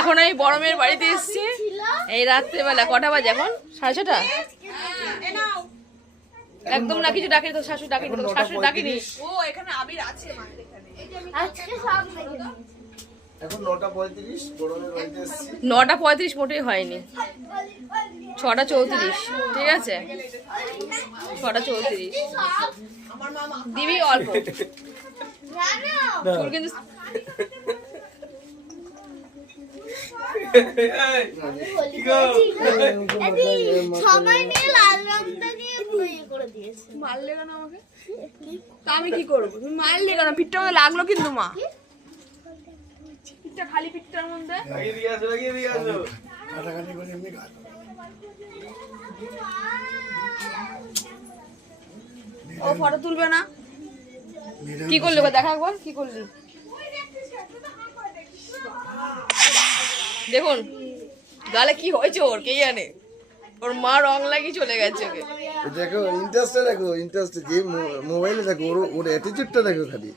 এখন আমি বড় মেয়ের বাড়িতে এসেছি এই রাত্রেবেলা। কটা বাজে এখন? 6:30। একদম না কিছু ডাকিনি তো, শাশুড়ি ডাকিনি তো, শাশুড়ি ডাকিনি। ও এখানে আবির আছে মায়ের এখানে। আজকে সব এখন 9:35 বড় মেয়ের বাড়িতে এসেছি। 9:35 মোটেই হয়নি, 6:34। ঠিক আছে 6:34 দিবি অল্প কিন্তু সবাই নিয়ে লাল রংটা দিয়ে করে দিয়েছে। মারলে কেন আমাকে? তা আমি কি করবো? তুমি মারলে কেন? পিঠটা মধ্যে লাগলো কিন্তু মা, পিঠটা খালি পিঠটার মধ্যে ও ফটো তুলবে না। কি করলি দেখা একবার, কি করলি দেখুন গালে কি হয়েছে ওর, কে জানে। ওর মা রং লাগিয়ে চলে গেছে ওকে। দেখো ইন্টারেস্টটা দেখো, ইন্টারেস্ট যে মোবাইলে দেখো, ওর অ্যাটিটিউডটা দেখো খালি।